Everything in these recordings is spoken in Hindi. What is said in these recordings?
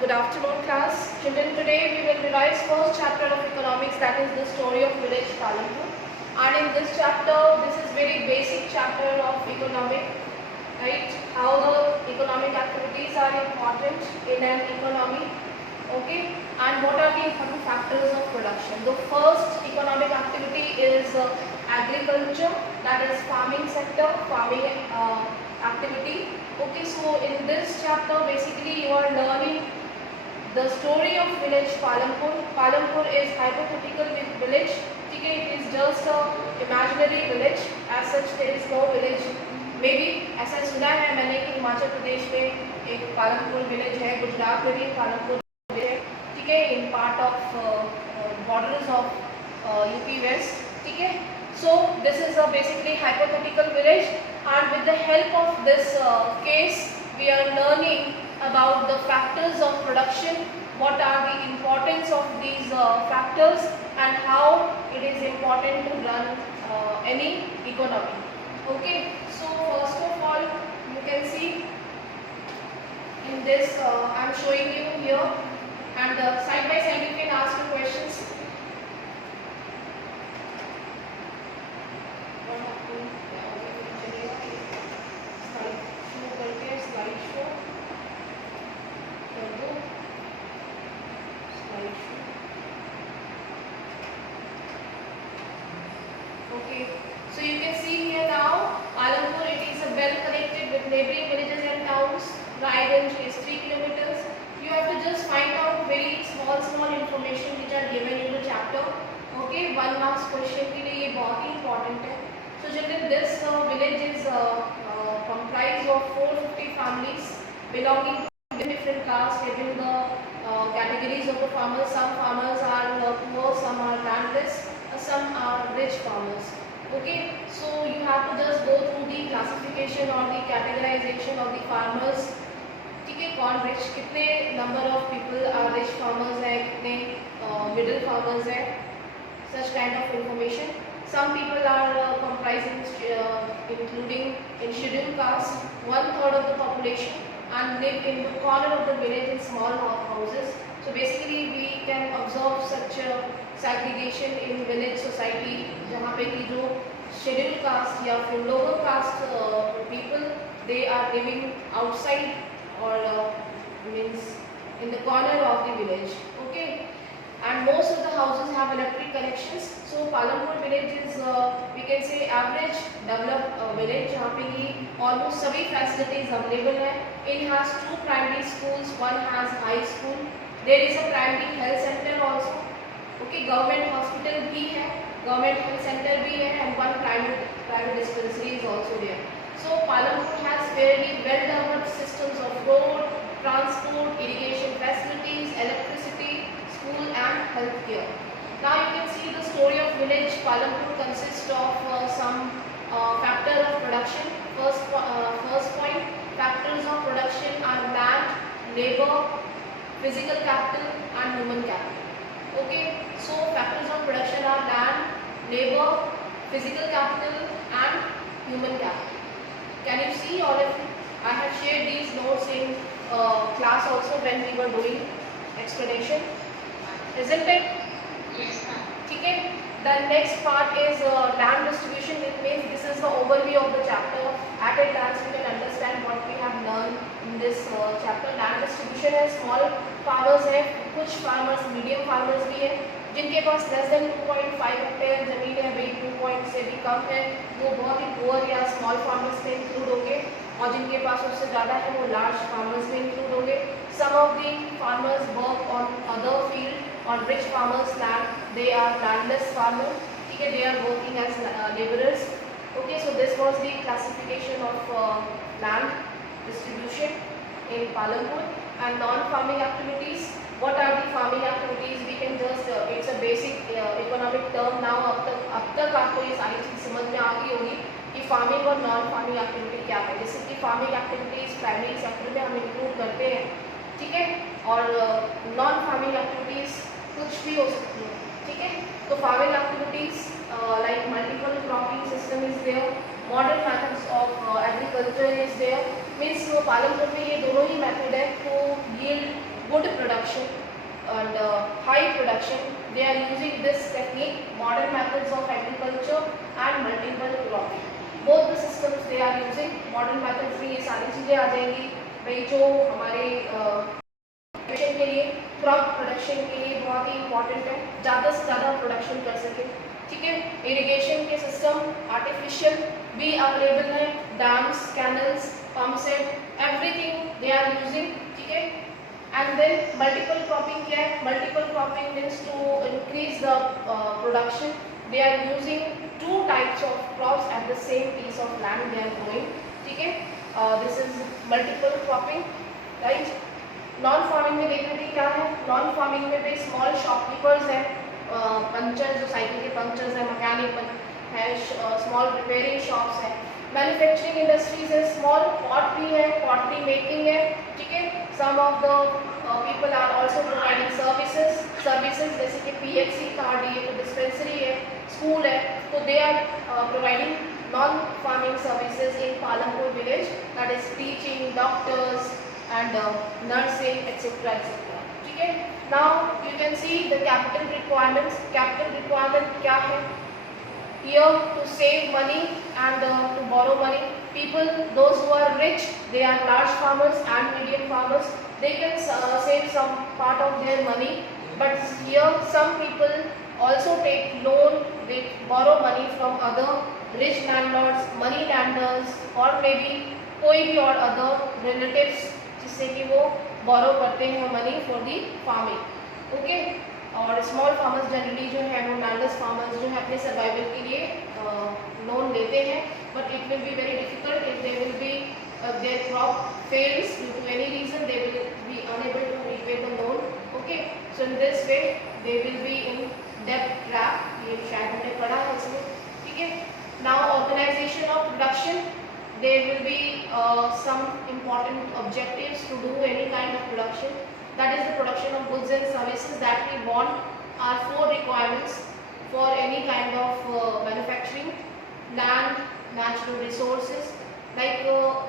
Good afternoon, class. Children, today we will revise first chapter of economics, that is the story of village Palanpur. And in this chapter, this is very basic chapter of economic, right? How the economic activities are important in an economy, okay? And what are the important factors of production? The first economic activity is agriculture, that is farming sector, farming activity. Okay, so in this chapter, basically you are learning the story of village Palampur. Palampur is hypothetical village. Okay, it is just a imaginary village. As such, there is no village. Maybe ऐसा सुना है मैंने कि हिमाचल प्रदेश में एक पालमपुर विलेज है, गुजरात में भी पालमपुर विलेज है, ठीक है, in part of borders of UP west, ठीक है. So this is a basically hypothetical village, and with the help of this case, we are learning about the factors of production, what are the importance of these factors, and how it is important to run any economy. Okay, so first of all, you can see in this I am showing you here, and side by side you can ask your questions. Okay, so you can see here now, Palampur, it is well connected with neighboring villages and towns. Raiganj is 3 kilometers. You have to just find out very small information which are given in the chapter. Okay, 1 marks question के लिए ये बहुत ही important है. So children, this village is comprised of 450 families belonging to different castes, having the categories of the farmers. Some farmers are poor, some are landless, some are rich farmers. Okay, so you have to just go through the classification or the categorization of the farmers. ठीक है, कौन rich, कितने number of people are rich farmers है, कितने middle farmers है, such kind of information. Some people are comprising including in scheduled caste, 1/3 of the population, and live in the corner of the village in small houses. So basically we can observe such segregation in village society, जहाँ पे कि जो scheduled caste या फिर lower caste people, they are living outside or means in the corner of the village. Okay, and most of the houses have electric connections. So Palampur village is we can say average developed village, जहाँ पे कि almost सभी facilities available है. It has 2 primary schools, one has high school. There is a primary health center also. Okay, government hospital भी है, government health center भी है, and one private dispensary is also there. So Palampur has fairly well developed systems of road, transport, irrigation facilities, electricity, school and healthcare. Now you can see the story of village Palampur consists of some factor of production. First point, factors of production are land, labor, physical capital and human capital. Okay, so factors of production are land, labor, physical capital and human capital. Can you see all of it? I have shared these notes in class also when we were doing explanation, isn't it? Yes, ma'am. ठीक है. The next part is land distribution. It means this is the overview of the chapter. At a glance you can understand what we have learned in this chapter. Land distribution है, small farmers है, कुछ farmers medium farmers भी है, जिनके पास less than 2.5 हेक्टेयर जमीन है, भाई 2 से भी कम है, वो बहुत ही poor या small farmers में include होंगे, और जिनके पास उससे ज़्यादा है वो large farmers में include होंगे. Some of the farmers work on other field. On rich farmers' land, they are landless farmers. ठीक है, they are working as laborers. Okay, so this was the classification of land distribution in Palampur. And non-farming activities. What are the farming activities? We can just it's a basic economic term now. अब तक आपको ये सारी चीज़ समझ में आ गई होगी कि फार्मिंग और नॉन फार्मिंग एक्टिविटी क्या है. जैसे कि फार्मिंग एक्टिविटीज प्राइमरी सेक्टर में हम इंक्लूड करते हैं, ठीक है, और नॉन फार्मिंग एक्टिविटीज कुछ भी हो सकती है, ठीक है. तो farming activities like multiple cropping system is there, modern methods of agriculture is there. Means Palanpur में ये दोनों ही मेथड है, तो yield good production and high production. They are using this technique, modern methods of agriculture and multiple cropping. Both the systems they are using. Modern methods में ये सारी चीज़ें आ जाएंगी भाई, जो हमारे के लिए क्रॉप प्रोडक्शन के लिए बहुत ही इंपॉर्टेंट है, ज़्यादा से ज़्यादा प्रोडक्शन कर सके। ठीक है, इरिगेशन के सिस्टम आर्टिफिशियल भी अवेलेबल है, dams, canals, pump set, everything they are using. ठीक है, एंड देन मल्टीपल क्रॉपिंग क्या है? Multiple cropping means to increase the production. They are using 2 types of crops at the same piece of land they are growing. ठीक है, this is multiple cropping, right. Non farming में देख रहे थे क्या है? नॉन फार्मिंग में भी स्मॉल शॉपकीपर्स हैं, पंचर जो साइकिल के पंचर्स हैं, मैकेनिक है, स्मॉल रिपेयरिंग शॉप्स हैं, मैन्युफैक्चरिंग इंडस्ट्रीज है, स्मॉल पॉटरी है, पॉटरी मेकिंग है। ठीक है, some of the people are also providing services जैसे कि PHC कार्ड, ये डिस्पेंसरी है, स्कूल है, तो they are providing non farming services in Palampur village, that is teaching, doctors and nursing, etc. etc. ठीक है, now you can see the capital requirements. Capital requirement क्या है? Here to save money and to borrow money. People, those who are rich, they are large farmers and medium farmers. They can save some part of their money. But here some people also take loan. They borrow money from other rich landlords, money lenders, or maybe कोई भी और other relatives जिससे कि वो बोरो करते हैं money for the farming. Okay, और स्मॉल फार्मर्स जनरली जो है वो लैंडलेस फार्मर्स जो है अपने सर्वाइवल के लिए लोन लेते हैं, but it will be very difficult if they will be their crop fails due to any reason, they will be unable to repay the loan. Okay, so in this way they will be in डेब्ट ट्रैप, ये शायद हमने पढ़ा है इसमें। ठीक है, now organisation of production, there will be some important objectives to do any kind of production, that is the production of goods and services that we want. Are 4 requirements for any kind of manufacturing: land, natural resources, like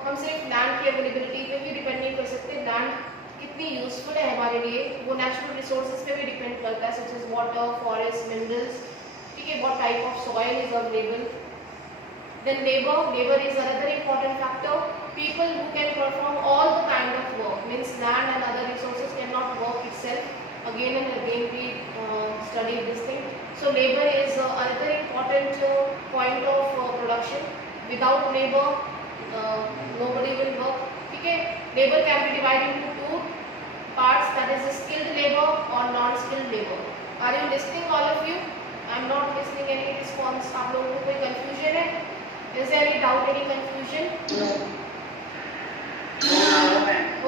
हम सिर्फ land की availability पे भी डिपेंड नहीं कर सकते, land कितनी यूजफुल है हमारे लिए वो नेचुरल रिसोर्सेज पे भी डिपेंड करता है, such as water, forest, minerals. ठीक है, what type of soil is available. Then labor is another important factor. People who can perform all the kind of work, means land and other resources cannot work itself. Again and again we studied this thing. So labor is another important point of production. Without labor, nobody will work. Okay, labor can be divided into 2 parts, that is skilled labor or non-skilled labor. Are you listening, all of you? I am not listening any response. आप लोगों को कोई confusion है? Is there any doubt, any confusion? No.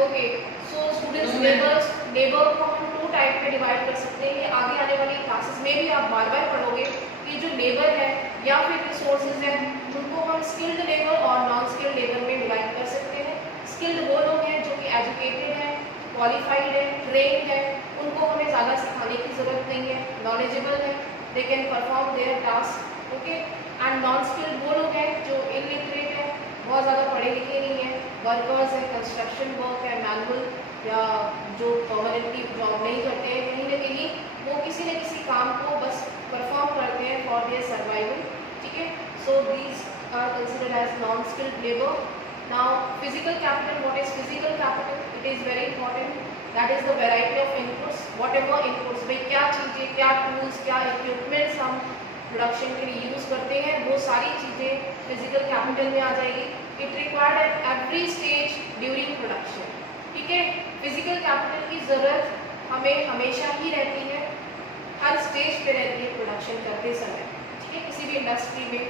Okay. So students, labor को हम 2 टाइप में डिवाइड कर सकते हैं। आगे आने वाली क्लासेस में भी आप बार-बार पढ़ोगे कि जो लेबर है या फिर रिसोर्सेज है उनको हम स्किल्ड लेबर और नॉन स्किल्ड लेबर में डिवाइड कर सकते हैं। स्किल्ड वो लोग हैं जो कि एजुकेटेड हैं, क्वालिफाइड है, ट्रेन्ड है, उनको हमें ज़्यादा सिखाने की ज़रूरत नहीं है, नॉलेजेबल है, they can perform there task. Okay, and non skilled वो लोग हैं जो इलिटरेट है, बहुत ज़्यादा पढ़े लिखे नहीं है, वर्कर्स है, कंस्ट्रक्शन वर्क है, मैनुअल या जो परमानेंटली जॉब नहीं करते हैं, कहीं ना कहीं वो किसी न किसी काम को बस परफॉर्म करते हैं फॉर देयर सर्वाइवल। ठीक है, so these are considered as non skilled labour. Now physical capital, what is physical capital? It is very important, that is the variety of inputs, whatever inputs, भाई क्या चीज़ें, क्या टूल्स, क्या इक्विपमेंट्स हम प्रोडक्शन के लिए यूज़ करते हैं, वो सारी चीज़ें फिजिकल कैपिटल में आ जाएगी। It required at every stage during production. ठीक है, फिजिकल कैपिटल की ज़रूरत हमें हमेशा ही रहती है, हर स्टेज पे रहती है प्रोडक्शन करते समय। ठीक है, किसी भी इंडस्ट्री में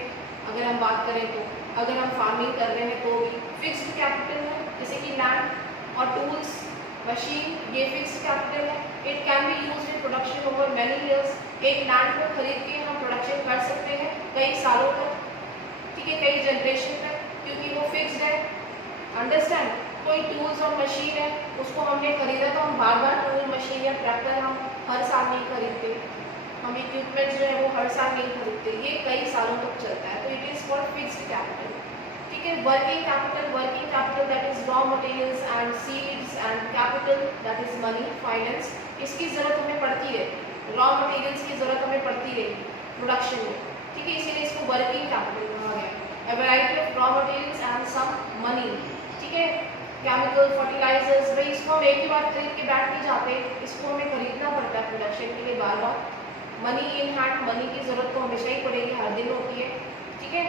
अगर हम बात करें तो, अगर हम फार्मिंग कर रहे हैं तो भी फिक्स्ड कैपिटल है, जैसे कि लैंड और टूल्स, मशीन, ये फिक्स्ड कैपिटल है। It can be used in production over many years. एक लैंड को खरीद के हम प्रोडक्शन कर सकते हैं कई सालों तक, ठीक है, कई जनरेशन तक, क्योंकि वो फिक्स्ड है। अंडरस्टैंड? कोई टूल्स और मशीन है, उसको हमने खरीदा तो हम बार बार टूल, मशीन या ट्रैक्टर हम हर साल नहीं खरीदते, हम इक्विपमेंट्स जो है वो हर साल नहीं खरीदते, ये कई सालों तक चलता है, तो it is called fixed capital. ठीक है, working capital that is raw materials and seeds and capital, that is money, finance. इसकी ज़रूरत हमें पड़ती है, रॉ मटेरियल्स की ज़रूरत हमें पड़ती है प्रोडक्शन में, ठीक है, इसीलिए इसको वर्किंग कैपिटल कहा गया। A variety of raw materials and some money, ठीक है, केमिकल, फर्टिलाइजर्स, भाई इसको हम एक ही बार खरीद के बैठ नहीं जाते, इसको हमें खरीदना पड़ता है प्रोडक्शन के लिए बार बार। मनी इन हैंड, मनी की ज़रूरत तो हमेशा ही पड़ेगी, हर दिन होती है, ठीक है।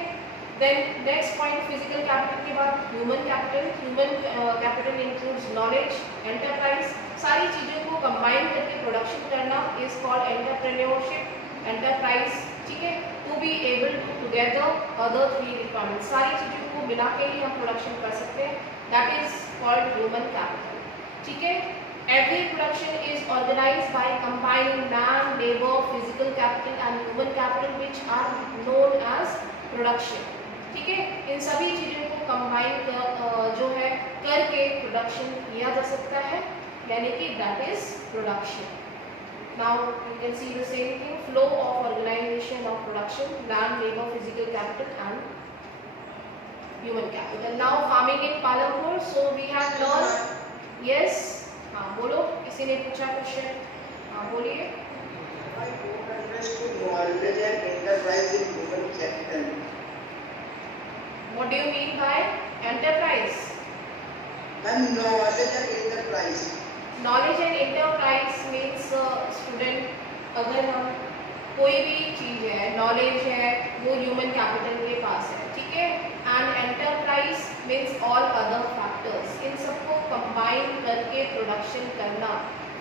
Then next point physical capital के बाद human capital. Human capital includes knowledge, enterprise, सारी चीज़ों को कंबाइन करके प्रोडक्शन करना इज कॉल्ड एंटरप्रेन्योरशिप, एंटरप्राइज, ठीक है। To be able to together other three requirement, सारी चीज़ों को मिला के ही हम प्रोडक्शन कर सकते हैं, that is called human capital, ठीक है। Every production is organized by combining man, labor, physical capital and human capital which are known as production, ठीक है। इन सभी चीज़ों को कंबाइन जो है करके प्रोडक्शन किया जा सकता है, यानी कि that is production. Now you can see the same thing, flow of organisation of production, land, labour, physical capital and human capital. Now farming in Palampur, so we have learn, yes, हाँ बोलो, किसी ने पूछा क्वेश्चन, हाँ बोलिए। What do you mean by enterprise? Knowledge and enterprise. Knowledge and enterprise means student, अगर हम कोई भी चीज़ है, नॉलेज है, वो ह्यूमन कैपिटल के पास है, ठीक है। And enterprise means all other factors, इन सबको कंबाइन करके प्रोडक्शन करना,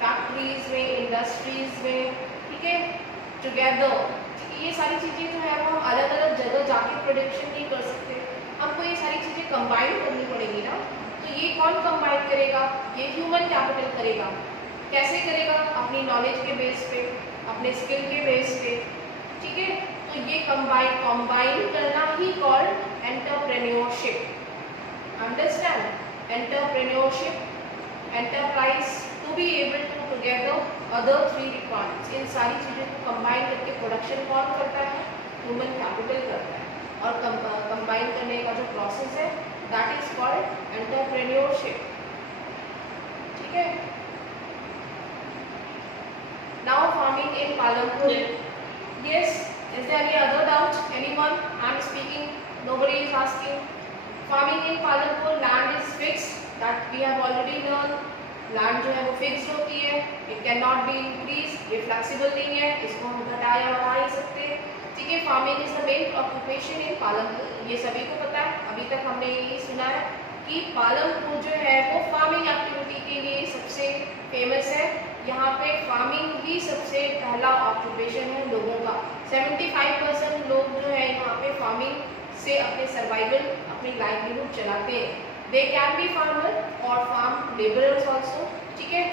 फैक्ट्रीज में, इंडस्ट्रीज में, ठीक है, टुगेदर। ये सारी चीज़ें जो है वो हम अलग अलग जगह जाके प्रोडक्शन नहीं कर सकते, हमको ये सारी चीज़ें कंबाइन करनी पड़ेगी ना। तो ये कौन कंबाइन करेगा? ये ह्यूमन कैपिटल करेगा। कैसे करेगा? अपनी नॉलेज के बेस पे, अपने स्किल के बेस पे, ठीक है। तो ये कंबाइन करना ही called entrepreneurship, understand? Entrepreneurship, enterprise, to be able to together other three requirements, इन सारी चीज़ों को कंबाइन करके प्रोडक्शन कौन करता है? ह्यूमन कैपिटल करता है। और कंबाइन करने का जो प्रोसेस है दैट इज कॉल्ड एंटरप्रेन्योरशिप, ठीक है। Now farming in Palampur, yes, is there any other doubt? Anyone? I am speaking, nobody is asking. Farming in Palampur, land is fixed, that we have already learn. Land जो है वो फिक्स्ड होती है, it can not be increase, ये फ्लेक्सिबल नहीं है, इसको हम घटा या बढ़ा ही सकते हैं, ठीक है। Farming is the main occupation in Palampur, ये सभी को पता है, अभी तक हमने यही सुना है कि पालमपुर जो है वो फार्मिंग एक्टिविटी के लिए सबसे फेमस है। यहाँ पे फार्मिंग ही सबसे पहला ऑक्यूपेशन है लोगों का। 75% लोग जो है यहाँ पे फार्मिंग से अपने सर्वाइवल, अपनी लाइवलीहुड चलाते हैं। दे कैन बी फार्मर और फार्म लेबरर्स ऑल्सो, ठीक है।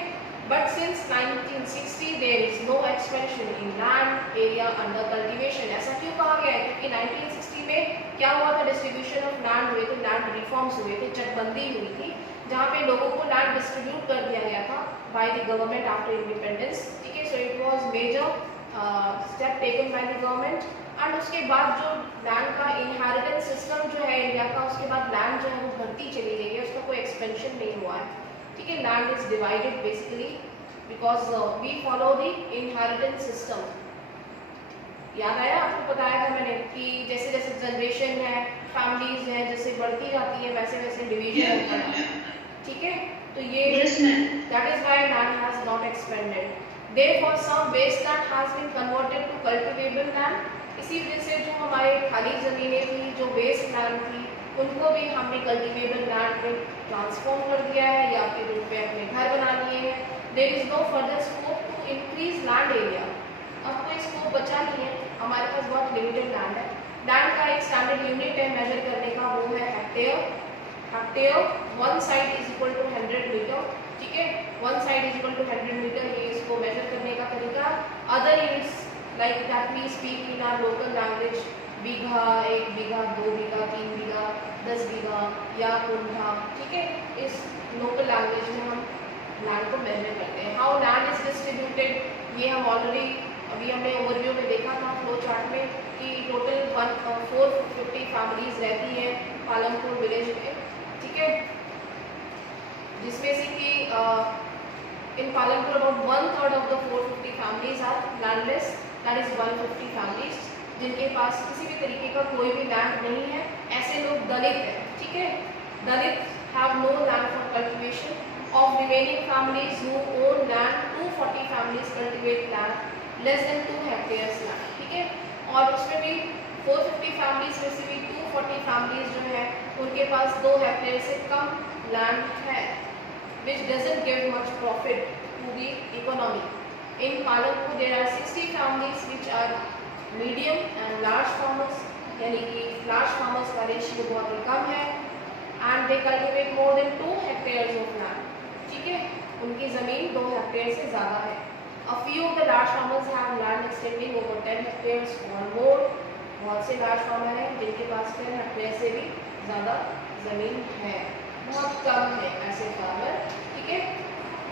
But since 1960 there is no expansion in land area under cultivation। ऐसा क्यों कहा गया है? क्योंकि 1960 में क्या हुआ था? डिस्ट्रीब्यूशन ऑफ लैंड हुए थे, लैंड रिफॉर्म्स हुए थे, चकबंदी हुई थी, जहाँ पे लोगों को लैंड डिस्ट्रीब्यूट कर दिया गया था by the government after independence, ठीक है। So it was major step taken by the government. And उसके बाद जो लैंड का इनहेरिटेंस सिस्टम जो है इंडिया का, उसके बाद लैंड जो है वो बढ़ती चली गई है, उसका कोई एक्सपेंशन नहीं हुआ है, ठीक है। Land is divided basically because we follow the inheritance system. याद आया आपको? बताया था मैंने कि जैसे जैसे जनरेशन है, फैमिलीज हैं, जैसे बढ़ती जाती है वैसे वैसे डिवीजन होता है, ठीक है। तो ये that is why land has not expanded. Therefore some waste land has been converted to cultivable land. इसी वजह से जो हमारे खाली ज़मीनें थी, जो वेस्ट लैंड थी, उनको भी हमने कल्टिवेबल लैंड में ट्रांसफॉर्म कर दिया है या फिर उन पर अपने घर बना लिए हैं। There is no further scope to increase land area. अब कोई स्कोप बचा नहीं है, हमारे पास बहुत लिमिटेड लैंड है। लैंड का एक स्टैंडर्ड यूनिट है मेजर करने का, वो है hectare. Hectare, one side is equal to 100 metre, ठीक है। One side is equal to 100 metre, ये इसको मेजर करने का तरीका। Other units like that we speak in our local language, bigha, 1 bigha, 2 bigha, 3 bigha, 10 bigha या कुंठा, ठीक है। इस लोकल लैंग्वेज में हम लैंड को मेजर करते हैं। हाउ लैंड इज डिस्ट्रीब्यूटेड, ये हम ऑलरेडी अभी हमने ओवरव्यू में देखा था फ्लो चार्ट में कि टोटल 450 फैमिलीज रहती हैं पालमपुर विलेज में, ठीक है। जिसमें से कि in Palanpur about 1/3 of the 450 families are landless, that is 150 families जिनके पास किसी भी तरीके का कोई भी लैंड नहीं है। ऐसे लोग दलित हैं, ठीक है, दलित have no land for cultivation. Of remaining families who own land, 240 families cultivate land less than 2 hectares land, ठीक है, और उसमें भी 450 families में से भी 240 families जो है उनके पास 2 हेक्टेयर से कम लैंड है, which doesn't give much profit to the economy. In Palanpur there are 60 families which are medium and large farmers, यानी कि large farmers का रेशियो बहुत ही कम है, and they cultivate more than 2 hectares of land, ठीक है, उनकी ज़मीन 2 हेक्टेयर से ज़्यादा है। A few of the large farmers have land extending over 10 hectares or more. बहुत से large farmer हैं जिनके पास 10 हेक्टेयर से भी ज़्यादा ज़मीन है, बहुत कम है ऐसे फार्मर, ठीक है।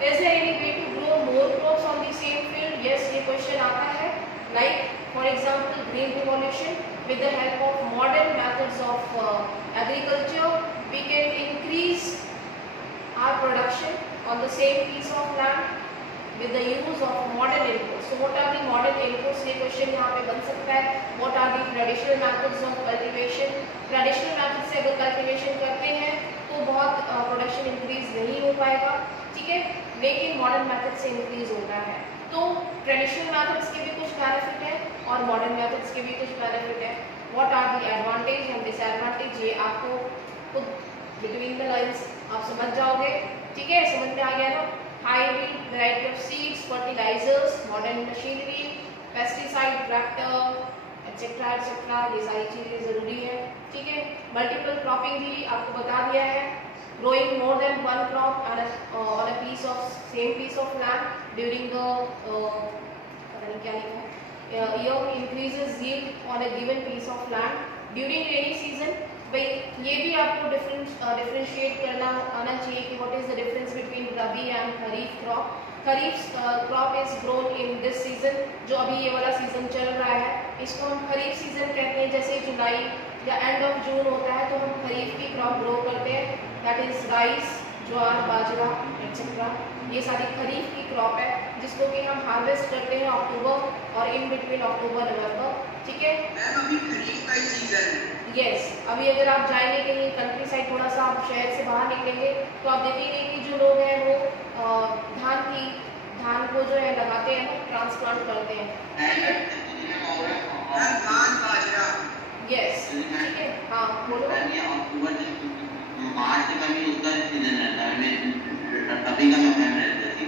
Is there any way to grow more crops on the same field? Yes, ये क्वेश्चन आता है। Like for example, green revolution, with the help of modern methods of agriculture, we can increase our production on the same piece of land with the use of modern inputs. So what are the modern inputs? ये क्वेश्चन यहाँ पे बन सकता है। What are the traditional methods of cultivation? Traditional methods से अगर cultivation करते हैं तो बहुत प्रोडक्शन इंक्रीज नहीं हो पाएगा, ठीक है, लेकिन मॉडर्न मेथड से इंक्रीज होता है। तो ट्रेडिशनल मेथड्स के भी कुछ बेनिफिट है और मॉडर्न मेथड्स के भी कुछ बेनिफिट है। What are the advantage and disadvantage, ये आपको खुद बिटवीन द लाइंस आप समझ जाओगे, ठीक है, समझ में आ गया ना। Hybrid variety of seeds, fertilisers, modern machinery, pesticide, tractor etcetera etcetera, ये सारी चीज़ें ज़रूरी है, ठीक है। मल्टीपल क्रॉपिंग भी आपको बता दिया है। Growing more than one crop on a piece of same piece of land during the पता नहीं क्या लिखा है, year increases yield on a given piece of land during rainy season। भाई ये भी आपको डिफरेंशिएट करना आना चाहिए कि what is the difference between rabi and kharif crop. Kharif crop is grown in this season, जो अभी ये वाला सीजन चल रहा है इसको हम खरीफ सीजन कहते हैं। जैसे जुलाई या एंड ऑफ जून होता है तो हम खरीफ की क्रॉप ग्रो करते हैं, that is rice, jowar, bajra etcetera, ये सारी खरीफ की क्रॉप है जिसको कि हम हार्वेस्ट करते हैं अक्टूबर और इन बिटवीन अक्टूबर नवंबर, ठीक है। मैम अभी खरीफ का ही सीजन है। यस, अभी अगर आप जाएंगे कहीं कंट्री साइड, थोड़ा सा आप शहर से बाहर निकलेंगे तो आप देखेंगे कि जो लोग हैं वो धान को जो है लगाते हैं, ट्रांसप्लांट करते हैं, धान, बाजरा। यस, ठीक है, हाँ बोलो। मार्च में भी उसका सीजन रहता है, तभी का मौसम रहता है।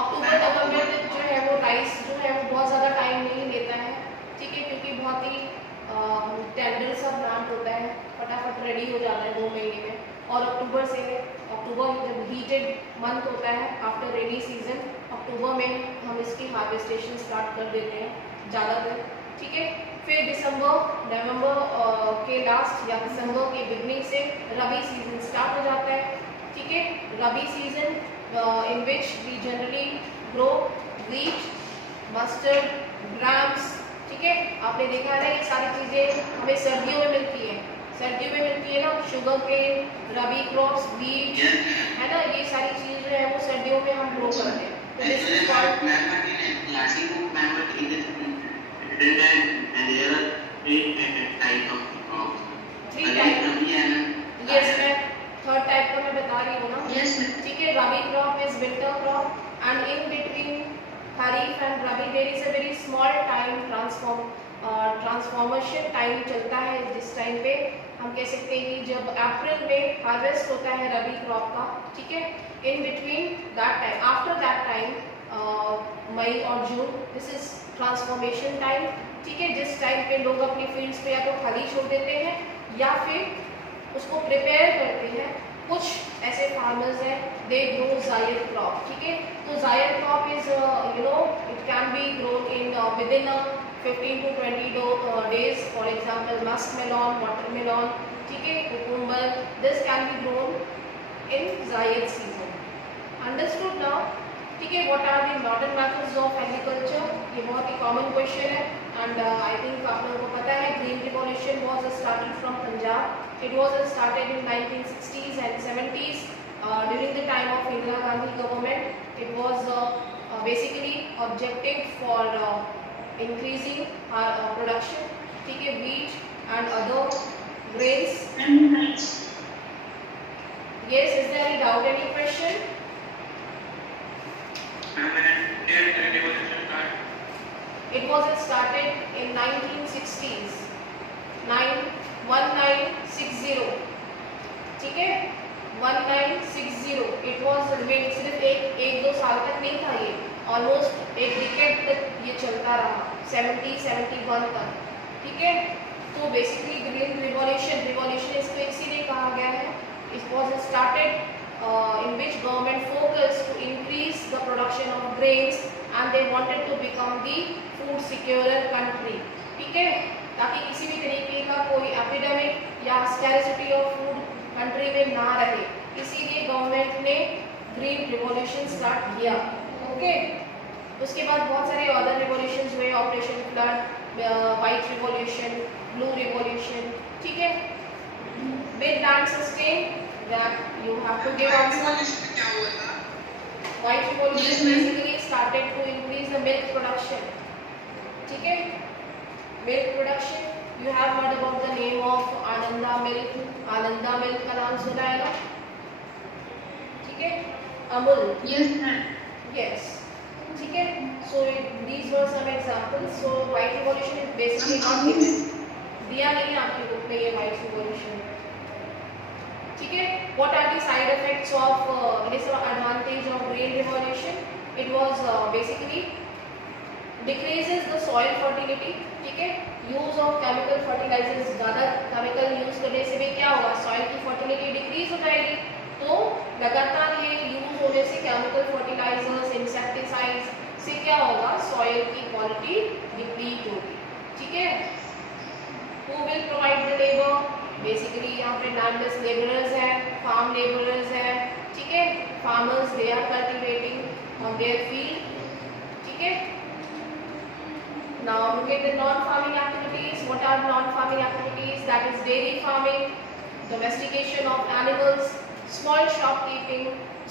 अक्टूबर नवंबर तक जो है वो राइस जो है वो बहुत ज़्यादा टाइम नहीं लेता है, ठीक है, क्योंकि बहुत ही टेंडर सा प्लांट होता है, फटाफट रेडी हो जाता है 2 महीने में। और अक्टूबर जब हीटेड मंथ होता है आफ्टर रेनी सीजन, अक्टूबर में हम इसकी हार्वेस्टेशन स्टार्ट कर देते हैं ज़्यादातर, ठीक है। फिर नवंबर के लास्ट या दिसंबर के बिगनिंग से रबी सीजन स्टार्ट हो जाता है, ठीक है। Rabi season in which we generally grow wheat, mustard, grams, ठीक है। आपने देखा है ये सारी चीज़ें हमें सर्दियों में मिलती है, सर्दियों में मिलती है ना, शुगर केन, रबी क्रॉप्स, व्हीट, है ना, ये सारी चीज़ें जो है वो सर्दियों में हम ग्रो करते हैं। तो दिस इज कॉल्ड यस, मैं थर्ड टाइप का मैं बता रही हूँ ना, ठीक है। Rabi crop is winter crop and in between kharif and rabi there is a very small time transformation time चलता है, जिस टाइम पे हम कह सकते हैं कि जब अप्रैल में हार्वेस्ट होता है रबी क्रॉप का, ठीक है। In between that time, after that time मई और जून, दिस इज ट्रांसफॉर्मेशन टाइम, ठीक है, जिस टाइम पे लोग अपनी फील्ड्स पे या तो खाली छोड़ देते हैं या फिर उसको प्रिपेयर करते हैं। कुछ ऐसे फार्मर्स हैं दे ग्रो जायद क्रॉप, ठीक है। तो जायद crop is it can be grown in within 15 to 20 days, for example muskmelon, watermelon, ठीक है, cucumber, this can be grown in Zayed season. Understood now? ठीक है। What are the modern methods of agriculture? ये बहुत ही common question है and I think आप लोगों को पता है green revolution was started from Punjab. It was started in 1960s and 70s during the time of Indira Gandhi government. It was basically objective for increasing our production, ठीक है, wheat and other grains. Yes, is there any doubt, any question? It was started in 1960s, 1960, ठीक है, 1960. It was सिर्फ एक दो साल तक नहीं था ये, ऑलमोस्ट एक डिकेड तक ये चलता रहा, 71 तक, ठीक है. तो बेसिकली ग्रीन रिवॉल्यूशन इसको इसीलिए कहा गया है. It was started in which government focused to increase the production of grains and they wanted to become the food securer country, ठीक है, ताकि किसी भी तरीके का कोई एपिडेमिक या स्कैरसिटी ऑफ फूड कंट्री में ना रहे. इसीलिए गवर्नमेंट ने ग्रीन रिवॉल्यूशन स्टार्ट किया. ओके, उसके बाद बहुत सारे अदर रिवॉल्यूशंस हुए, operation flood, white revolution, blue revolution, ठीक है. With that sustain that you have to give answer. क्या हुआ था? White revolution basically started to increase the milk production. ठीक है, milk production. You have heard about the name of Ananda milk. Ananda milk का नाम सुना है ना? ठीक है, Amul. Yes, ma'am. Yes. ठीक है. So these were some examples. So white revolution is basically not given. दिया नहीं है आपकी बुक में ये white revolution. ठीक है. What are the side effects of disadvantage of green revolution? It was basically decreases the soil fertility. ठीक है, use of chemical fertilizers, ज़्यादा chemical use करने से भी क्या होगा, soil की fertility decrease हो जाएगी. तो लगातार ये use होने से chemical fertilizers, insecticides से क्या होगा, soil की quality deplete होगी. ठीक है. Who will provide the labor? Basically यहाँ पे लैंडलेस लेबरर्स हैं, फार्म लेबरर्स हैं, ठीक है. Farmers they are cultivating on their field, ठीक है. Now look at the non farming activities. What are non farming activities? That is dairy farming, domestication of animals, small shopkeeping,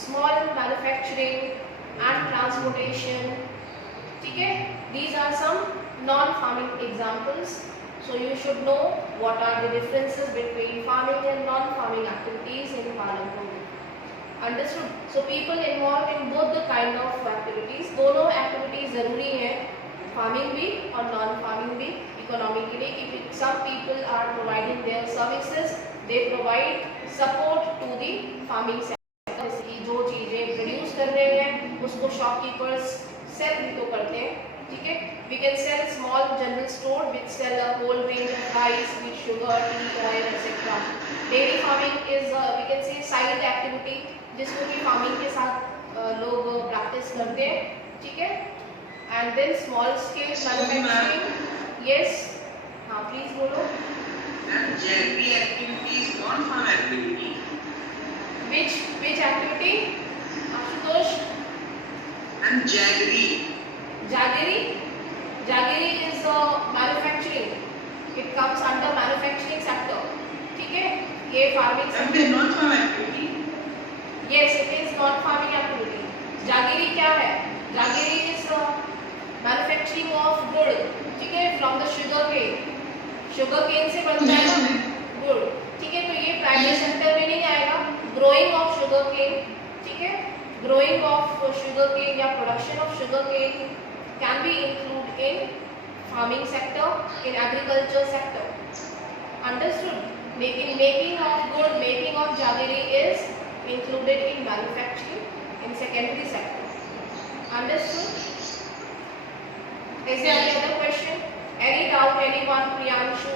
small manufacturing and transportation, ठीक है. These are some non farming examples. So you should know what are the differences between farming and non-farming activities in Palanpur. Understood? So people involved in both the kind of activities. दोनों activities जरूरी है, farming भी और non-farming भी, economy के लिए. कि some people are providing their services, they provide support to the farming sector. जैसे कि जो चीजें produce कर रहे हैं उसको shopkeepers sell भी तो करते हैं, ठीक है. We can sell small general store which sell a whole range of rice, wheat, sugar, tea, oil, etc. Dairy farming is we can say side activity जिसको कि farming के साथ लोग practice करते हैं, ठीक है. And then small scale manufacturing. Yes, हाँ please बोलो. And jaggery activity is non-farm activity. Which activity? Ashutosh. And jaggery. Jaggery is manufacturing. It comes under manufacturing sector. ठीक है, ये farming And sector. they non-farm activity. Yes, it is not farming activity. Jaggery क्या है? Jaggery is manufacturing of wood. ठीक है, from the sugar cane. Sugar cane से बनता है ना wood. ठीक है, तो ये प्राइमरी सेक्टर में नहीं आएगा. Growing of sugar cane, ठीक है, growing of sugar cane या production of sugar cane can be included in farming sector, in agriculture sector. Understood? Making of wood, making of jaggery is included in manufacturing in secondary sector. Understood? Is there any other question? Any doubt? Anyone? Priyanshu,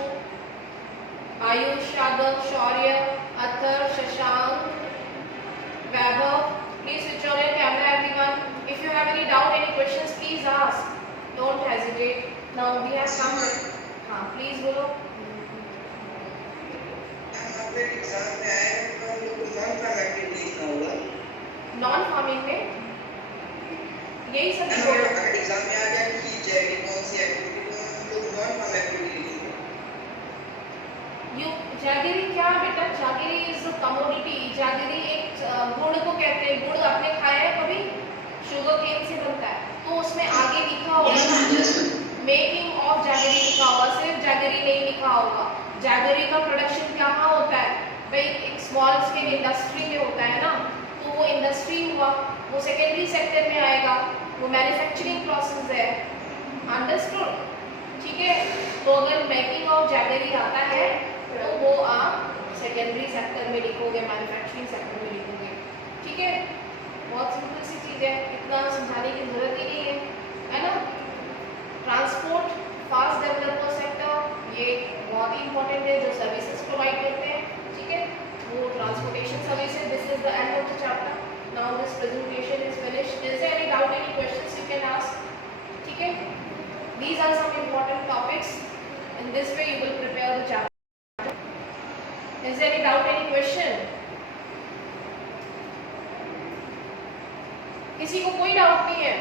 Ayush, Shadab, Shaurya, Athar, Shashank, Vaibhav. Please switch on your camera, everyone. If you have any doubt, any questions, please ask. Don't hesitate. Now we have come. हाँ, please बोलो. आपके एग्जाम में आएगा तो non-farm activities का होगा. Non-farming में यही सब. अगर एग्जाम में आ गया कि जैगरी कौन सी एक्टिविटी तो non-farm activity. जैगरी क्या बेटा? Jaggery is commodity. जैगरी एक गुण को कहते सेकेंडरी सेक्टर में आएगा, वो मैन्युफैक्चरिंग प्रोसेस है। अंडरस्टूड? ठीक है, तो अगर मेकिंग ऑफ ज्वेलरी आता है तो वो आप सेकेंडरी सेक्टर में लिखोगे, मैन्युफैक्चरिंग सेक्टर में लिखोगे। ठीक है, बहुत सिंपल सी चीज़ है, इतना समझाने की जरूरत ही नहीं है ना। ट्रांसपोर्ट फास्ट डेवलपर सेक्टर, ये बहुत ही इंपॉर्टेंट है, जो सर्विसेज प्रोवाइड करते हैं। ठीक है, वो transportation services. This is the end of the chapter. Now this presentation is finished. Is there any doubt, any questions you can ask? ठीक है, these are some important topics. In this way you will prepare the chapter. Is there any doubt, any question? किसी को कोई डाउट नहीं है?